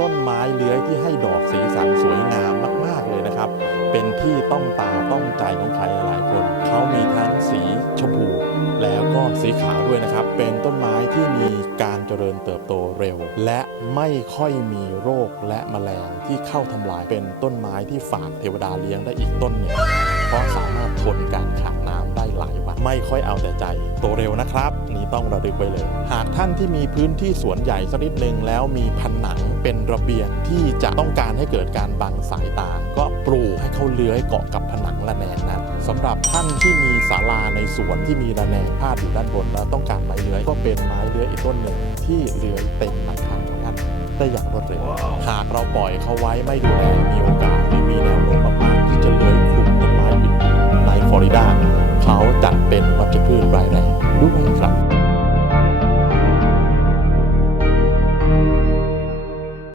ต้นไม้เลื้อยที่ให้ดอกสีสันสวยงามมาก ๆ เลยนะครับ เป็นที่ต้องตาต้องใจของใครหลายคน เขามีทั้งสีชมพูแล้วก็สีขาวด้วยนะครับ เป็นต้นไม้ที่มีการเจริญเติบโตเร็ว และไม่ค่อยมีโรคและแมลงที่เข้าทำลายเป็นต้นไม้ที่ฝากเทวดาเลี้ยงได้อีกต้นหนึ่งเพราะสามารถทนการขาด ได้หลายวันไม่ค่อยเอาแต่ใจ โตเร็วนะครับ นี่ต้องระลึกไว้เลย หากท่านที่มีพื้นที่สวนใหญ่สักนิดหนึ่งแล้วมีผนังเป็นระเบียงที่จะต้องการให้เกิดการบังสายตา ก็ปลูกให้เขาเลื้อยเกาะกับผนังระแนงนั้นสำหรับท่านที่มีศาลาในสวนที่มีระแนงพาดอยู่ด้านบน แล้วต้องการไม้เลื้อยก็เป็นไม้เลื้อยอีกต้นหนึ่งที่เลื้อยเต็มหลังคาของท่านได้อย่างรวดเร็ว หากเราปล่อยเขาไว้ไม่ดูแลมี เขาจัดเป็นวัชพืช